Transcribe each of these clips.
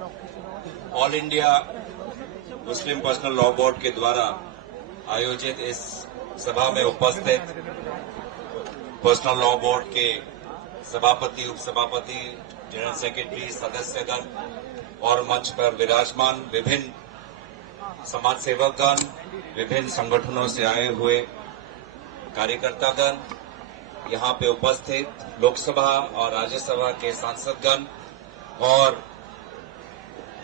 All India Muslim personal law board के द्वारा आयोजित इस सभा में उपस्थित पर्सनल लॉ बोर्ड के सभापति, उपसभापति, जनरल सेक्रेटरी, सदस्यगण और मंच पर विराजमान विभिन्न समाज सेवकगण, विभिन्न संगठनों से आए हुए कार्यकर्तागण, यहाँ पे उपस्थित लोकसभा और राज्यसभा के सांसदगण और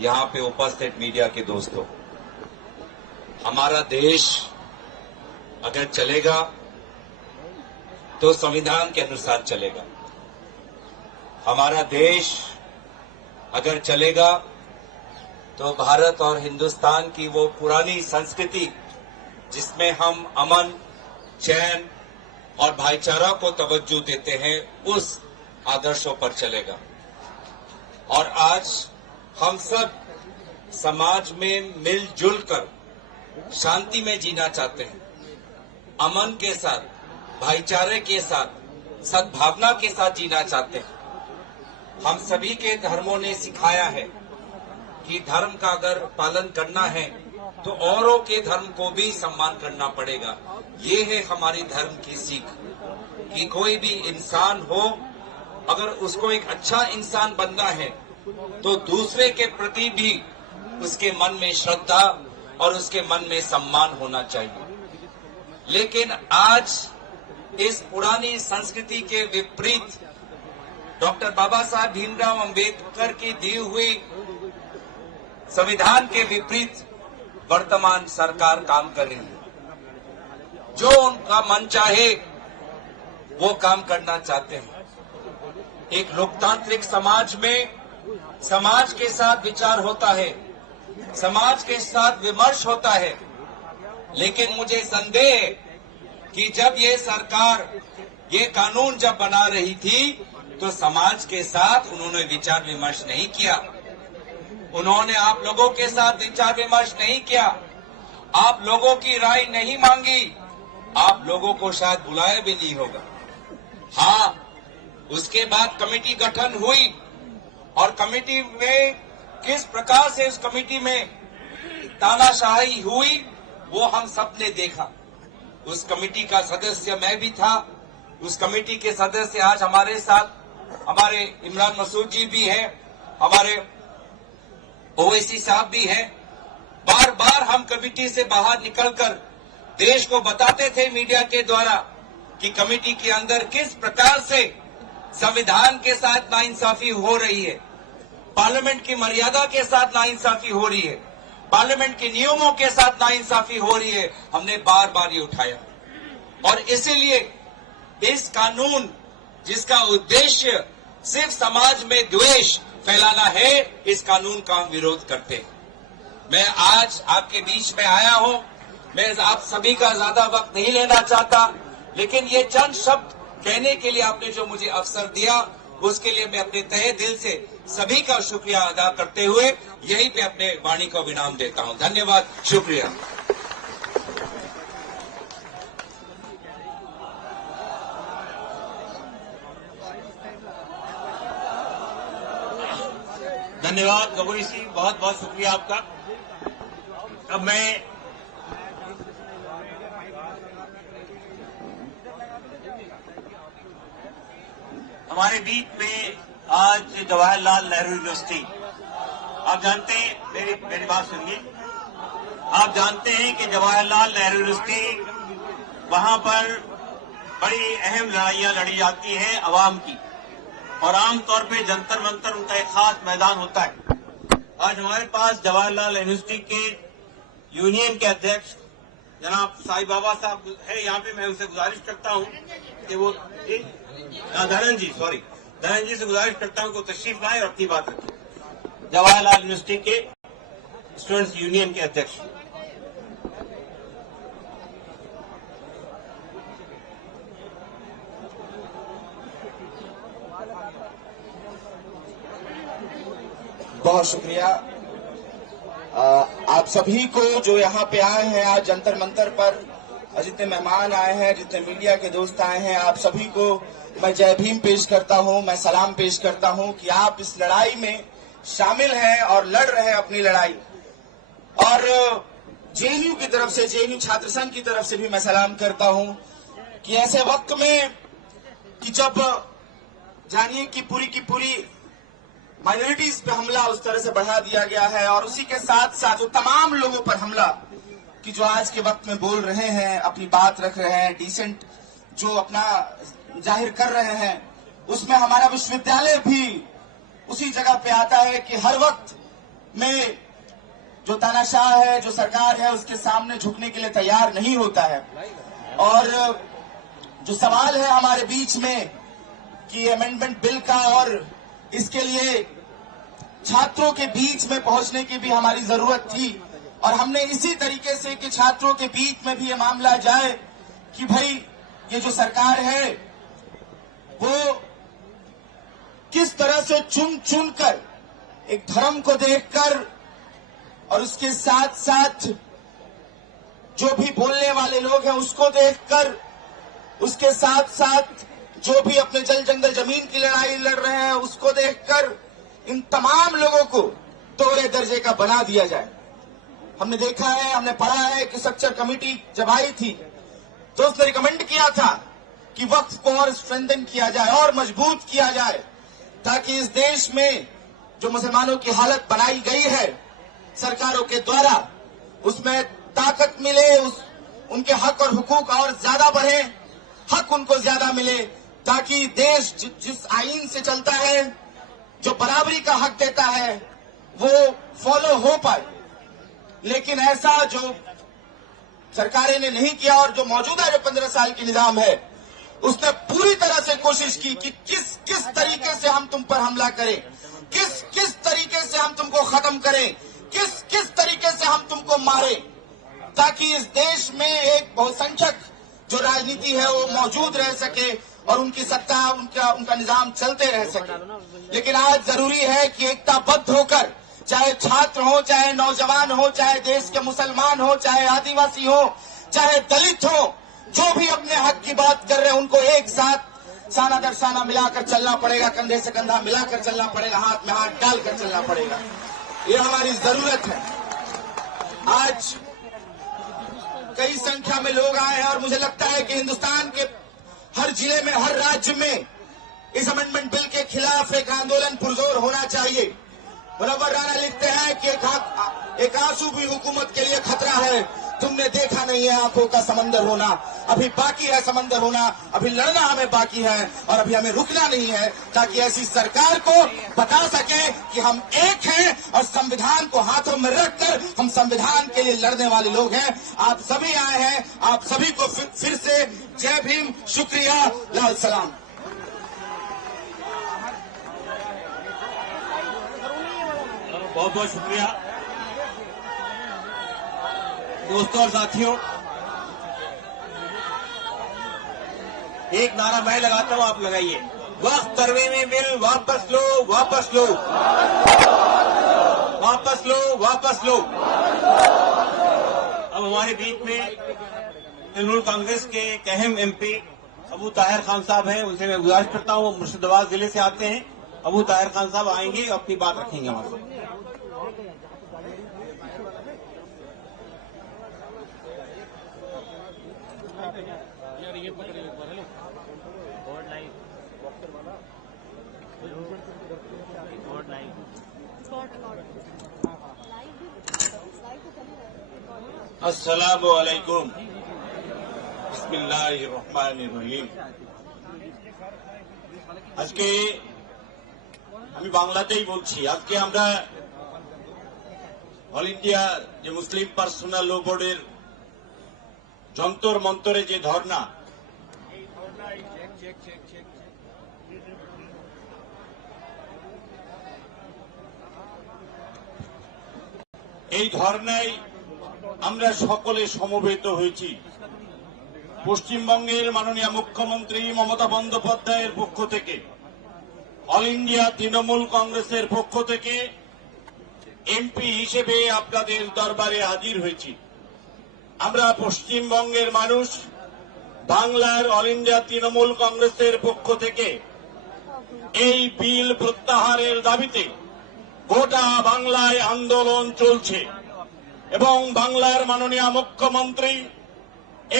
यहाँ पे उपस्थित मीडिया के दोस्तों, हमारा देश अगर चलेगा तो संविधान के अनुसार चलेगा। हमारा देश अगर चलेगा तो भारत और हिंदुस्तान की वो पुरानी संस्कृति जिसमें हम अमन, चैन और भाईचारा को तवज्जो देते हैं, उस आदर्शों पर चलेगा। और आज हम सब समाज में मिलजुल कर शांति में जीना चाहते हैं, अमन के साथ, भाईचारे के साथ, सद्भावना के साथ जीना चाहते हैं। हम सभी के धर्मों ने सिखाया है कि धर्म का अगर पालन करना है तो औरों के धर्म को भी सम्मान करना पड़ेगा। ये है हमारी धर्म की सीख कि कोई भी इंसान हो, अगर उसको एक अच्छा इंसान बनना है तो दूसरे के प्रति भी उसके मन में श्रद्धा और उसके मन में सम्मान होना चाहिए। लेकिन आज इस पुरानी संस्कृति के विपरीत डॉक्टर बाबा साहब भीमराव अंबेडकर की दी हुई संविधान के विपरीत वर्तमान सरकार काम कर रही है। जो उनका मन चाहे वो काम करना चाहते हैं। एक लोकतांत्रिक समाज में समाज के साथ विचार होता है, समाज के साथ विमर्श होता है, लेकिन मुझे संदेह है कि जब ये सरकार ये कानून जब बना रही थी तो समाज के साथ उन्होंने विचार विमर्श नहीं किया। उन्होंने आप लोगों के साथ विचार विमर्श नहीं किया, आप लोगों की राय नहीं मांगी, आप लोगों को शायद बुलाया भी नहीं होगा। हाँ, उसके बाद कमेटी गठन हुई और कमेटी में किस प्रकार से उस कमेटी में तानाशाही हुई वो हम सब ने देखा। उस कमेटी का सदस्य मैं भी था। उस कमेटी के सदस्य आज हमारे साथ हमारे इमरान मसूद जी भी हैं, हमारे ओवैसी साहब भी हैं। बार बार हम कमेटी से बाहर निकलकर देश को बताते थे मीडिया के द्वारा कि कमेटी के अंदर किस प्रकार से संविधान के साथ नाइंसाफी हो रही है, पार्लियामेंट की मर्यादा के साथ नाइंसाफी हो रही है, पार्लियामेंट के नियमों के साथ नाइंसाफी हो रही है। हमने बार बार ये उठाया और इसीलिए इस कानून जिसका उद्देश्य सिर्फ समाज में द्वेष फैलाना है, इस कानून का हम विरोध करते हैं। मैं आज आपके बीच में आया हूं, मैं आप सभी का ज्यादा वक्त नहीं लेना चाहता, लेकिन ये चंद शब्द कहने के लिए आपने जो मुझे अवसर दिया उसके लिए मैं अपने तहे दिल से सभी का शुक्रिया अदा करते हुए यहीं पे अपने वाणी को विराम देता हूं। धन्यवाद, शुक्रिया। धन्यवाद गगोई जी, बहुत बहुत शुक्रिया आपका। अब मैं हमारे बीच में आज जवाहरलाल नेहरू यूनिवर्सिटी, आप जानते हैं, मेरी बात सुनिए, आप जानते हैं कि जवाहरलाल नेहरू यूनिवर्सिटी वहां पर बड़ी अहम लड़ाइयां लड़ी जाती हैं अवाम की, और आमतौर पे जंतर मंतर उनका एक खास मैदान होता है। आज हमारे पास जवाहरलाल यूनिवर्सिटी के यूनियन के अध्यक्ष जनाब साईं बाबा साहब है यहाँ पे। मैं उनसे गुजारिश करता हूँ कि वो धनन जी से गुजारिश करता हूँ कि तशरीफ लाएं और अपनी बात रखें। जवाहरलाल यूनिवर्सिटी के स्टूडेंट्स यूनियन के अध्यक्ष। बहुत शुक्रिया आप सभी को जो यहाँ पे आए हैं आज जंतर मंतर पर, जितने मेहमान आए हैं, जितने मीडिया के दोस्त आए हैं, आप सभी को मैं जय भीम पेश करता हूँ, मैं सलाम पेश करता हूँ कि आप इस लड़ाई में शामिल हैं और लड़ रहे हैं अपनी लड़ाई। और जेएनयू की तरफ से, जेएनयू छात्र संघ की तरफ से भी मैं सलाम करता हूं कि ऐसे वक्त में कि जब जानिए कि पूरी की पूरी माइनॉरिटीज पे हमला उस तरह से बढ़ा दिया गया है, और उसी के साथ साथ वो तमाम लोगों पर हमला कि जो आज के वक्त में बोल रहे हैं, अपनी बात रख रहे हैं, डिसेंट जो अपना जाहिर कर रहे हैं, उसमें हमारा विश्वविद्यालय भी उसी जगह पे आता है कि हर वक्त में जो तानाशाह है, जो सरकार है, उसके सामने झुकने के लिए तैयार नहीं होता है। और जो सवाल है हमारे बीच में कि अमेंडमेंट बिल का, और इसके लिए छात्रों के बीच में पहुंचने की भी हमारी जरूरत थी, और हमने इसी तरीके से कि छात्रों के बीच में भी ये मामला जाए कि भाई ये जो सरकार है वो किस तरह से चुन चुन कर एक धर्म को देखकर, और उसके साथ साथ जो भी बोलने वाले लोग हैं उसको देखकर, उसके साथ साथ जो भी अपने जल जंगल जमीन की लड़ाई लड़ रहे हैं उसको देखकर इन तमाम लोगों को दोहरे दर्जे का बना दिया जाए। हमने देखा है, हमने पढ़ा है कि स्ट्रक्चर कमेटी जब आई थी तो उसने रिकमेंड किया था कि वक्फ को और स्ट्रेंथन किया जाए और मजबूत किया जाए, ताकि इस देश में जो मुसलमानों की हालत बनाई गई है सरकारों के द्वारा, उसमें ताकत मिले, उनके हक और हुकूक और ज्यादा बढ़े, हक उनको ज्यादा मिले, ताकि देश जिस आईन से चलता है, जो बराबरी का हक देता है, वो फॉलो हो पाए। लेकिन ऐसा जो सरकारें ने नहीं किया, और जो मौजूदा जो 15 साल की निजाम है उसने पूरी तरह से कोशिश की कि किस तरीके से हम तुम पर हमला करें, किस तरीके से हम तुमको खत्म करें, किस तरीके से हम तुमको मारें, ताकि इस देश में एक बहुसंख्यक जो राजनीति है वो मौजूद रह सके और उनकी सत्ता, उनका निजाम चलते रह सके। लेकिन आज जरूरी है कि एकताबद्ध होकर, चाहे छात्र हो, चाहे नौजवान हो, चाहे देश के मुसलमान हो, चाहे आदिवासी हो, चाहे दलित हो, जो भी अपने हक की बात कर रहे हैं उनको एक साथ साना दर साना मिलाकर चलना पड़ेगा, कंधे से कंधा मिलाकर चलना पड़ेगा, हाथ में हाथ डालकर चलना पड़ेगा। ये हमारी जरूरत है। आज कई संख्या में लोग आए हैं और मुझे लगता है कि हिंदुस्तान के हर जिले में, हर राज्य में इस अमेंडमेंट बिल के खिलाफ एक आंदोलन पुरजोर होना चाहिए। मुनव्वर राणा लिखते हैं कि एक आंसू भी हुकूमत के लिए खतरा है, तुमने देखा नहीं है आंखों का समंदर होना, अभी बाकी है समंदर होना, अभी लड़ना हमें बाकी है, और अभी हमें रुकना नहीं है, ताकि ऐसी सरकार को बता सके कि हम एक हैं और संविधान को हाथों में रखकर हम संविधान के लिए लड़ने वाले लोग हैं। आप सभी आए हैं, आप सभी को फिर से जय भीम, शुक्रिया, लाल सलाम। बहुत बहुत शुक्रिया दोस्तों और साथियों। एक नारा मैं लगाता हूं, आप लगाइए। वक्त तरमीमी बिल वापस लो, वापस लो, वापस लो, वापस लो। अब हमारे बीच में तृणमूल कांग्रेस के एक अहम एमपी अबू ताहिर खान साहब हैं, उनसे मैं गुजारिश करता हूं, वो मुर्शिदाबाद जिले से आते हैं। अबू ताहिर खान साहब आएंगे और अपनी बात रखेंगे हमारे साथ। अस्सलामु अलैकुम, बिस्मिल्लाहिर रहमानिर रहीम। আজকে আমি বাংলাতেই বলছি। আজকে আমরা অল ইন্ডিয়া যে মুসলিম পার্সোনাল ল বোর্ডের যন্তর মন্তরে যে ধর্ণা, এই ধর্নায় আমরা সকলে সমবেত হয়েছি। পশ্চিমবঙ্গের মাননীয় মুখ্যমন্ত্রী মমতা বন্দ্যোপাধ্যায়ের পক্ষ থেকে, অল ইন্ডিয়া তৃণমূল কংগ্রেসের পক্ষ থেকে এমপি হিসেবে আপনাদের দরবারে হাজির হয়েছি। আমরা পশ্চিমবঙ্গের মানুষ বাংলার অল ইন্ডিয়া তৃণমূল কংগ্রেসের পক্ষ থেকে এই বিল প্রত্যাহারের দাবিতে গোটা বাংলায় আন্দোলন চলছে এবং বাংলার মাননীয় মুখ্যমন্ত্রী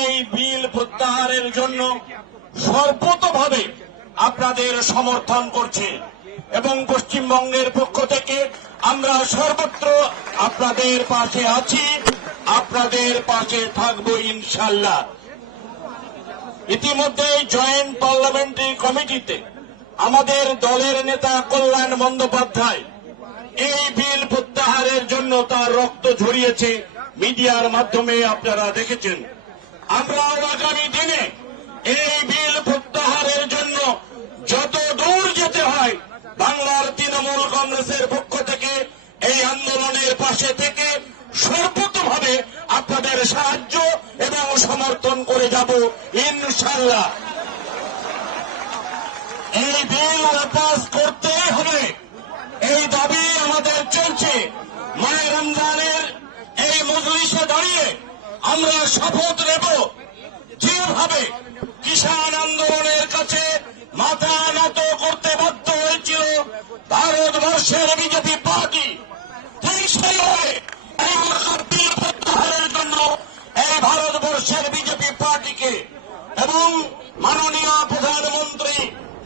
এই বিল প্রত্যাহারের জন্য সর্বতোভাবে আপনাদের সমর্থন করছে এবং পশ্চিমবঙ্গের পক্ষ থেকে আমরা সর্বত্র আপনাদের পাশে আছি, আপনাদের পাশে থাকবো ইনশাআল্লাহ। ইতিমধ্যে জয়েন্ট পার্লামেন্টারি কমিটিতে আমাদের দলের নেতা কল্যাণ বন্দ্যোপাধ্যায় এই বিল প্রত্যাহারের জন্য তার রক্ত ঝরিয়েছে, মিডিয়ার মাধ্যমে আপনারা দেখেছেন। আমরা আগামী দিনে এই বিল প্রত্যাহারের জন্য যত দূর যেতে হয় বাংলার তৃণমূল কংগ্রেসের পক্ষ থেকে এই আন্দোলনের পাশে থেকে সর্বতোভাবে আপনাদের সাহায্য এবং সমর্থন করে যাব ইনশাআল্লাহ। এই বিল পাস করতেই হবে, এই দাবি আমাদের চলছে। মায়ে রমজানের এই মজলিসে দাঁড়িয়ে আমরা শপথ নেব, যেভাবে কিষাণ আন্দোলনের কাছে মাথা নত করতে বাধ্য হয়েছিল ভারতবর্ষের বিজেপি পার্টি, ঠিক সেইভাবে এই বিল প্রত্যাহারের জন্য এই ভারতবর্ষের বিজেপি পার্টিকে এবং মাননীয় প্রধানমন্ত্রী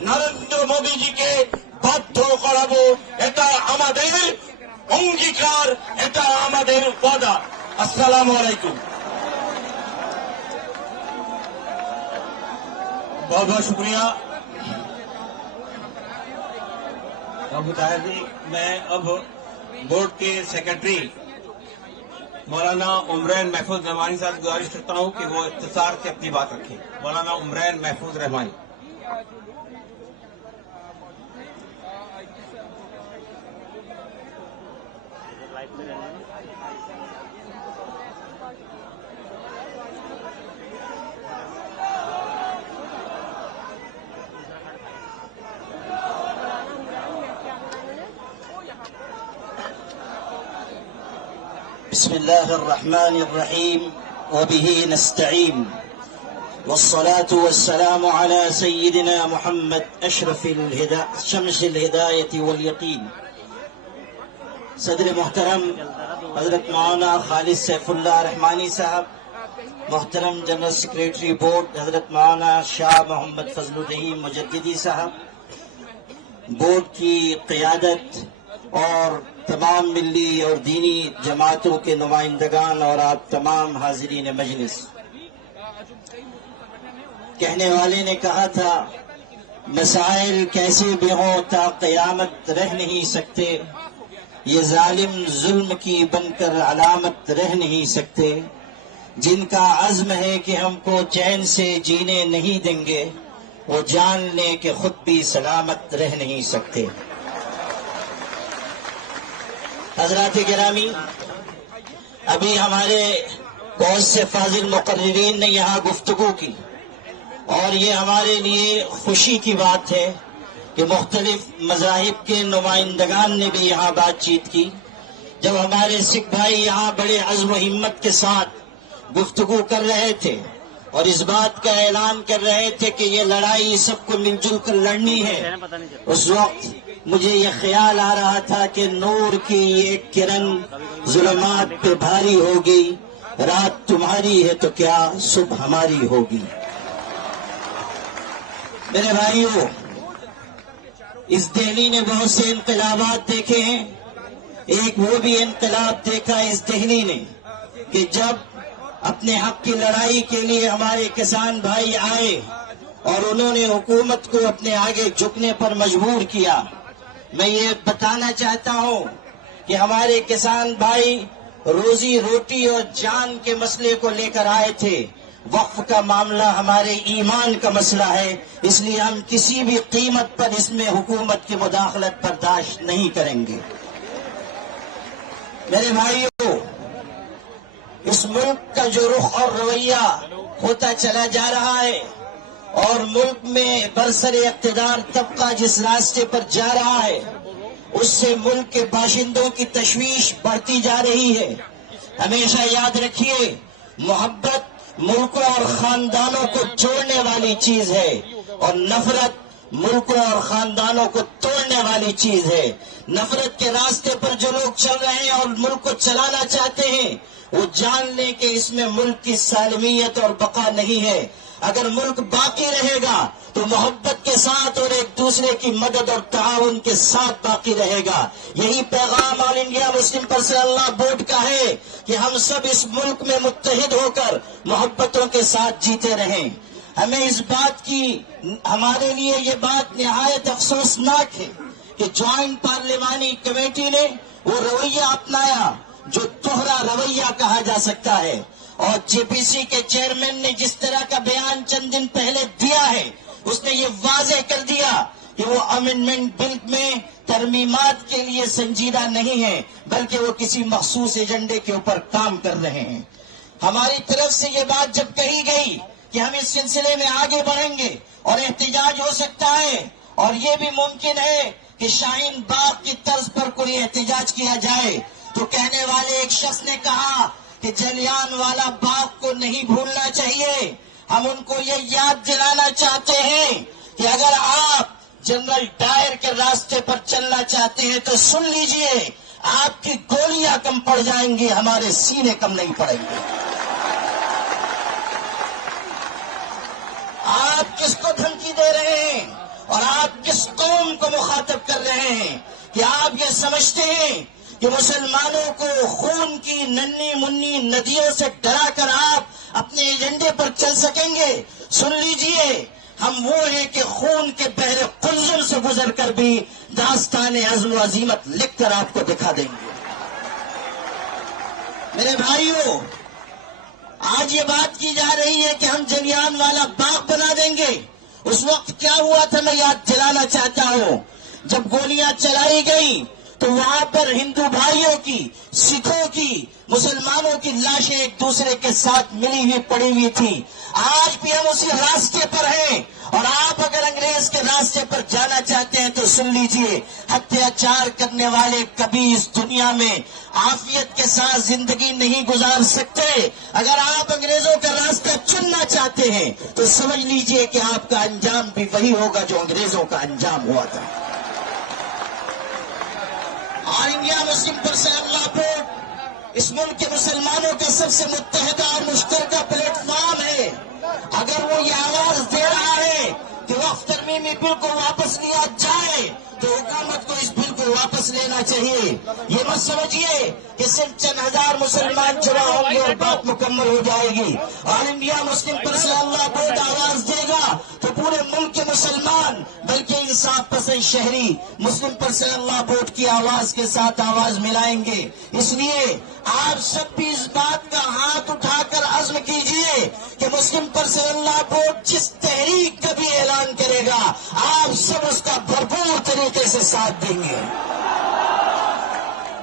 নরেন্দ্র মোদীজিকে বাধ্য করাবো। এটা আমাদের অঙ্গীকার, এটা আমাদের ওয়াদা। আসসালামু আলাইকুম। बहुत बहुत शुक्रिया अबू ताहिर जी। मैं अब बोर्ड के सेक्रेटरी मौलाना उमरैन महफूज रहमानी साहब से गुजारिश करता हूं कि वो इख्तिसार से अपनी बात रखें। मौलाना उमरैन महफूज रहमानी। बिस्मिल्लाहिर्रहमानिर्रहीम वबिही नस्तईन वस्सलातु वस्सलामु अला सय्यिदिना मुहम्मद अशरफिल शम्सिल हिदायति वल यकीन। सदर मोहतरम हजरत मौलाना खालिद सैफुल्लाह रहमानी साहब, मोहतरम जनरल सेक्रेटरी बोर्ड हजरत मौलाना शाह मोहम्मद फजलुद्दीन मुजद्दिदी साहब, बोर्ड की क़ियादत और तमाम मिली और दीनी जमातों के नुमाइंदगान और आप तमाम हाजिरीन मजलिस। कहने वाले ने कहा था मसाइल कैसे भी हों ता क़यामत रह नहीं सकते, ये जालिम जुल्म की बनकर अलामत रह नहीं सकते। जिनका अज़्म है कि हमको चैन से जीने नहीं देंगे, वो जान लें कि खुद भी सलामत रह नहीं सकते। हजरात गिरामी, अभी हमारे बहुत से फाजिल मुकर्रिरीन ने यहाँ गुफ्तगू की और ये हमारे लिए खुशी की बात है कि मुख्तलिफ मज़ाहिब के नुमाइंदगान ने भी यहाँ बातचीत की। जब हमारे सिख भाई यहाँ बड़े अज़्म व हिम्मत के साथ गुफ्तगू कर रहे थे और इस बात का ऐलान कर रहे थे कि ये लड़ाई सबको मिलजुल कर लड़नी है, उस वक्त मुझे ये ख्याल आ रहा था कि नूर की ये किरण जुल्मात पे भारी होगी, रात तुम्हारी है तो क्या सुबह हमारी होगी। मेरे भाइयों, इस दिल्ली ने बहुत से इनकलाबात देखे हैं। एक वो भी इनकलाब देखा इस दिल्ली ने कि जब अपने हक की लड़ाई के लिए हमारे किसान भाई आए और उन्होंने हुकूमत को अपने आगे झुकने पर मजबूर किया। मैं ये बताना चाहता हूँ कि हमारे किसान भाई रोजी रोटी और जान के मसले को लेकर आए थे। वक्फ का मामला हमारे ईमान का मसला है, इसलिए हम किसी भी कीमत पर इसमें हुकूमत की मुदाखलत बर्दाश्त नहीं करेंगे। मेरे भाइयों, इस मुल्क का जो रुख और रवैया होता चला जा रहा है और मुल्क में बरसरे इक़्तिदार तबका जिस रास्ते पर जा रहा है, उससे मुल्क के बाशिंदों की तशवीश बढ़ती जा रही है। हमेशा याद रखिए, मोहब्बत मुल्कों और खानदानों को जोड़ने वाली चीज है और नफरत मुल्कों और खानदानों को तोड़ने वाली चीज है। नफरत के रास्ते पर जो लोग चल रहे हैं और मुल्क को चलाना चाहते हैं, वो जान लें कि इसमें मुल्क की सालमियत और बका नहीं है। अगर मुल्क बाकी रहेगा तो मोहब्बत के साथ और एक दूसरे की मदद और ताउन के साथ बाकी रहेगा। यही पैगाम all India Muslim personal law board का है कि हम सब इस मुल्क में मुत्तहिद होकर मोहब्बतों के साथ जीते रहें। हमें इस बात की, हमारे लिए ये बात निहायत अफसोसनाक है कि ज्वाइंट पार्लिमानी कमेटी ने वो रवैया अपनाया जो दोहरा रवैया कहा जा सकता है, और जेपीसी के चेयरमैन ने जिस तरह का बयान चंद दिन पहले दिया है, उसने ये वाजे कर दिया कि वो अमेंडमेंट बिल में तरमीमात के लिए संजीदा नहीं है, बल्कि वो किसी मखसूस एजेंडे के ऊपर काम कर रहे हैं। हमारी तरफ से ये बात जब कही गई कि हम इस सिलसिले में आगे बढ़ेंगे और एहतजाज हो सकता है, और ये भी मुमकिन है कि शाहीन बाग की तर्ज पर कोई एहतजाज किया जाए, तो कहने वाले एक शख्स ने कहा कि जलियांवाला बाग को नहीं भूलना चाहिए। हम उनको ये याद दिलाना चाहते हैं कि अगर आप जनरल डायर के रास्ते पर चलना चाहते हैं तो सुन लीजिए, आपकी गोलियां कम पड़ जाएंगी, हमारे सीने कम नहीं पड़ेंगे। आप किसको धमकी दे रहे हैं और आप किस कौम को मुखातब कर रहे हैं कि आप ये समझते हैं कि मुसलमानों को खून की नन्ही मुन्नी नदियों से डराकर आप अपने एजेंडे पर चल सकेंगे? सुन लीजिए, हम वो हैं कि खून के बहरे कुल्जुम से गुजर कर भी दास्तान अज़्म व अज़ीमत लिखकर आपको दिखा देंगे। मेरे भाइयों, आज ये बात की जा रही है कि हम जलियांवाला बाग बना देंगे। उस वक्त क्या हुआ था मैं याद दिलाना चाहता हूं। जब गोलियां चलाई गई तो वहां पर हिंदू भाइयों की, सिखों की, मुसलमानों की लाशें एक दूसरे के साथ मिली हुई पड़ी हुई थी। आज भी हम उसी रास्ते पर हैं, और आप अगर अंग्रेज के रास्ते पर जाना चाहते हैं तो सुन लीजिए, अत्याचार करने वाले कभी इस दुनिया में आफियत के साथ जिंदगी नहीं गुजार सकते। अगर आप अंग्रेजों का रास्ता चुनना चाहते हैं तो समझ लीजिए कि आपका अंजाम भी वही होगा जो अंग्रेजों का अंजाम हुआ था। All India Muslim personal law board इस मुल्क के मुसलमानों का सबसे मुत्तहिदा और मुश्तरका प्लेटफॉर्म है। अगर वो ये आवाज दे रहा है कि वक्फ तरमीमी बिल को वापस लिया जाए तो हुकूमत को इस बिल को वापस लेना चाहिए। ये मत समझिए कि सिर्फ चंद हजार मुसलमान जमा होंगे और बात मुकम्मल हो जाएगी। All India Muslim personal law board आवाज देगा तो पूरे मुल्क के मुसलमान, बल्कि इंसाफ पसंद शहरी मुस्लिम पर्सनल लॉ बोर्ड की आवाज के साथ आवाज मिलाएंगे। इसलिए आप सब भी इस बात का हाथ उठाकर अज़्म कीजिए कि मुस्लिम पर्सनल लॉ बोर्ड जिस तहरीक का भी ऐलान करेगा, आप सब उसका भरपूर तरीके से साथ देंगे।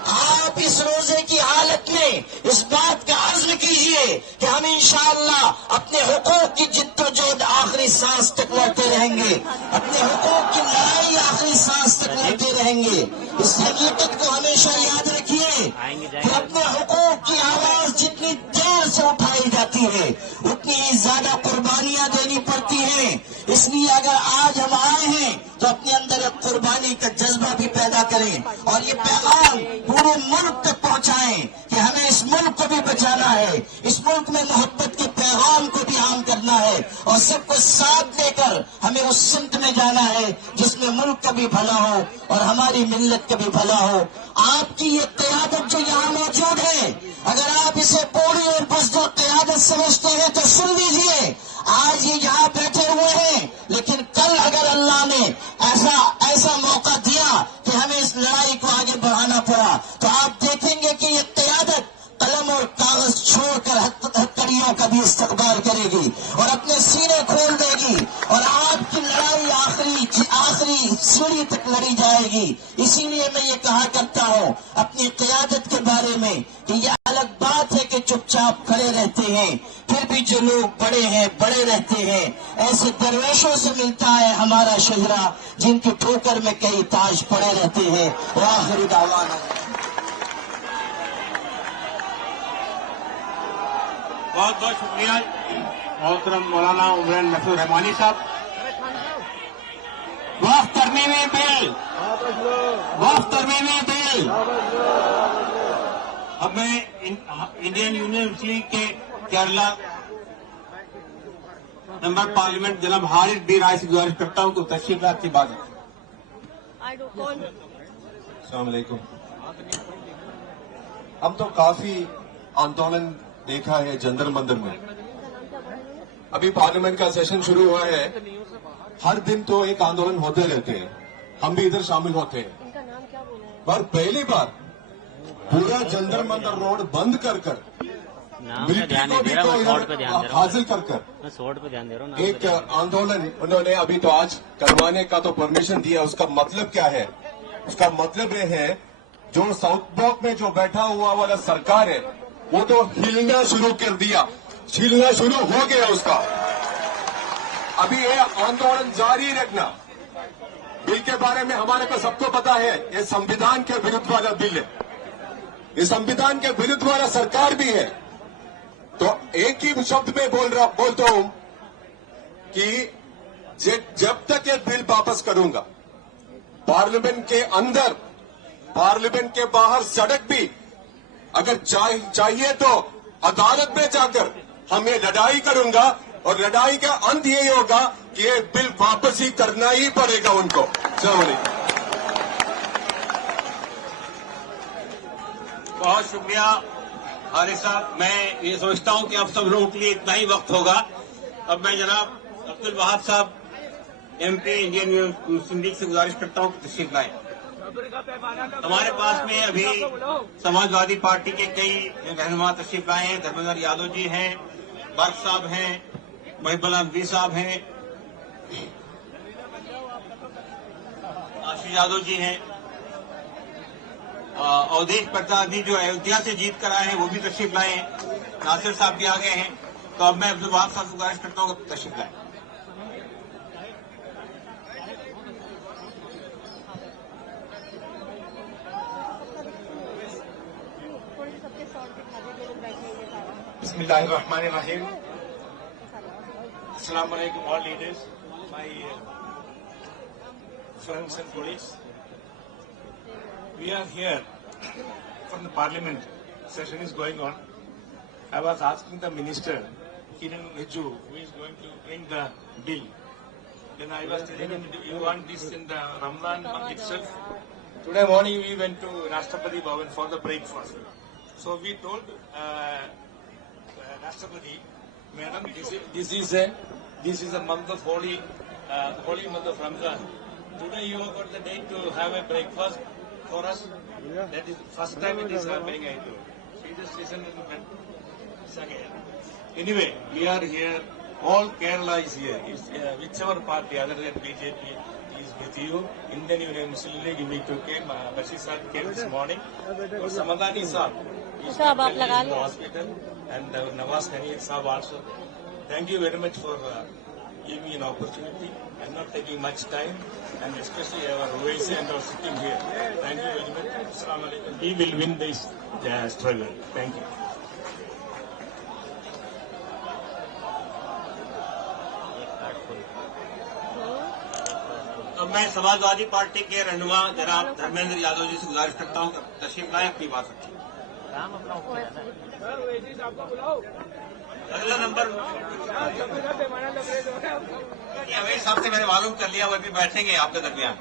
आप इस रोजे की हालत में इस बात का अज़्म कीजिए कि हम इंशाअल्लाह अपने हुकूक की जिद्दोजहद आखिरी सांस तक लड़ते रहेंगे, अपने हुकूक की लड़ाई आखिरी सांस तक लड़ते रहेंगे। इस हकीकत को हमेशा याद रखिए कि अपने हुकूक की आवाज जितनी देर से उठाई जाती है उतनी ही ज्यादा कुर्बानियां देनी पड़ती हैं। इसलिए अगर आज हम आए हैं तो अपने अंदर एक कुर्बानी का जज्बा भी पैदा करें और ये पैगाम पूरे मुल्क तक पहुंचाएं कि हमें इस मुल्क को भी बचाना है, इस मुल्क में मोहब्बत के पैगाम को भी आम करना है, और सबको साथ लेकर हमें उस सिमत में जाना है जिसमें मुल्क का भी भला हो और हमारी मिल्लत का भी भला हो। आपकी ये क़यादत जो यहाँ मौजूद है, अगर आप इसे पूरी और बुज़दिल क़यादत समझते हैं तो सुन लीजिए, आज ये यहाँ बैठे हुए हैं, लेकिन कल अगर अल्लाह ने ऐसा मौका दिया कि हमें इस लड़ाई को आगे बढ़ाना पड़ा तो आप देखेंगे कि ये क़यादत कलम और कागज छोड़कर हथकड़ियों का भी इस्तकबाल करेगी और अपने सीने खोल देगी और आपकी लड़ाई आखिरी सीढ़ी तक लड़ी जाएगी। इसीलिए मैं ये कहा करता हूँ अपनी क़यादत के बारे में कि यह अलग बात है कि चुपचाप खड़े रहते हैं, फिर भी जो लोग बड़े हैं बड़े रहते हैं। ऐसे दरवेशों से मिलता है हमारा शजरा जिनकी ठोकर में कई ताज पड़े रहते हैं। और आखिरी दावाना बहुत बहुत शुक्रिया मोहतरम मौलाना उमरान नसीर रहमानी साहब। वक्फ तरमीमी बिल। अब मैं इंडियन यूनियन मुस्लिम लीग के केरला मेंबर पार्लियामेंट जनाब हारिस बी राय से गुजारिश करता हूं कि तशरीफ लाने की बात है। अस्सलाम वालेकुम। हम तो काफी आंदोलन देखा है जंतर मंतर में। अभी पार्लियामेंट का सेशन शुरू हुआ है, हर दिन तो एक आंदोलन होते रहते हैं, हम भी इधर शामिल होते हैं। पर पहली बार पूरा जंतर मंतर रोड बंद कर ध्यान नहीं दे रहा, मैं शॉर्ट पे ध्यान दे रहा हूँ। हासिल कर मैं शॉर्ट पे ध्यान दे रहा हूँ। एक आंदोलन उन्होंने अभी तो आज करवाने का तो परमिशन दिया। उसका मतलब क्या है? उसका मतलब ये है जो साउथ ब्लॉक में जो बैठा हुआ वाला सरकार है वो तो हिलना शुरू कर दिया, हिलना शुरू हो गया उसका। अभी ये आंदोलन जारी रखना। बिल के बारे में हमारे को सबको पता है, ये संविधान के विरुद्ध वाला बिल है, ये संविधान के विरुद्ध वाला सरकार भी है। तो एक ही शब्द में बोलता हूं कि जब तक ये बिल वापस करूंगा, पार्लियामेंट के अंदर, पार्लियामेंट के बाहर सड़क भी अगर चाहिए तो अदालत में जाकर हम ये लड़ाई करूंगा, और लड़ाई का अंत यही होगा कि ये बिल वापस ही करना ही पड़ेगा उनको। अस्सलाम वालेकुम। बहुत शुक्रिया हारिस साहब। मैं ये सोचता हूं कि अब सब लोगों के लिए इतना ही वक्त होगा। अब मैं जनाब अब्दुल वहाब साहब MP इंडियन मुस्लिम लीग से गुजारिश करता हूं कि तशरीफ लाएं। हमारे पास में अभी समाजवादी पार्टी के कई रहनुमा तशरीफ लाए हैं। धर्मेंद्र यादव जी हैं, बर्फ साहब हैं, महिबुल्लाह नकवी साहब हैं, आशीष यादव जी हैं, अवधेश प्रसाद जी जो अयोध्या से जीत कर आए हैं वो भी तशरीफ लाए हैं, नासिर साहब भी आ गए हैं। तो अब मैं अब्दुल वहाब साहब से गुजारिश करता हूँ कि तशरीफ लाएं। Bismillahirrahmanirrahim. Assalamu alaikum all leaders, my friends and colleagues. We are here from the parliament. Session is going on. I was asking the minister, Kiran Rijiju, who is going to bring the bill. Then I was telling him, do you want this in the Ramadan month itself? Today morning we went to Rashtrapati Bhavan for the breakfast. So we told Rashtrapati, Madam, this is a month of holy month of Ramadan. Today you have got the day to have a breakfast for us. That is first time it is happening. I do. She just listened and went. Anyway, we are here. All Kerala is here. Whichever party other than BJP is with you. Indian Union Muslim League, we took him. Bashir Saab came this morning. Or Samadani Saab is in the hospital. And Nawaz Khaniyat Saab also. Thank you very much for giving me an opportunity and not taking much time. And especially our Ruwaisi and our sitting here. Thank you very much. Assalamu alaikum. We will win this struggle. Thank you. अब मैं Samajwadi party के रहनुमा जनाब धर्मेंद्र यादव जी से गुजारिश करता हूं कि तशरीफ लाएं, अपनी बात रखें। अगला नंबर अवैध साहब से मैंने मालूम कर लिया, वो भी बैठेंगे आपके दरमियान।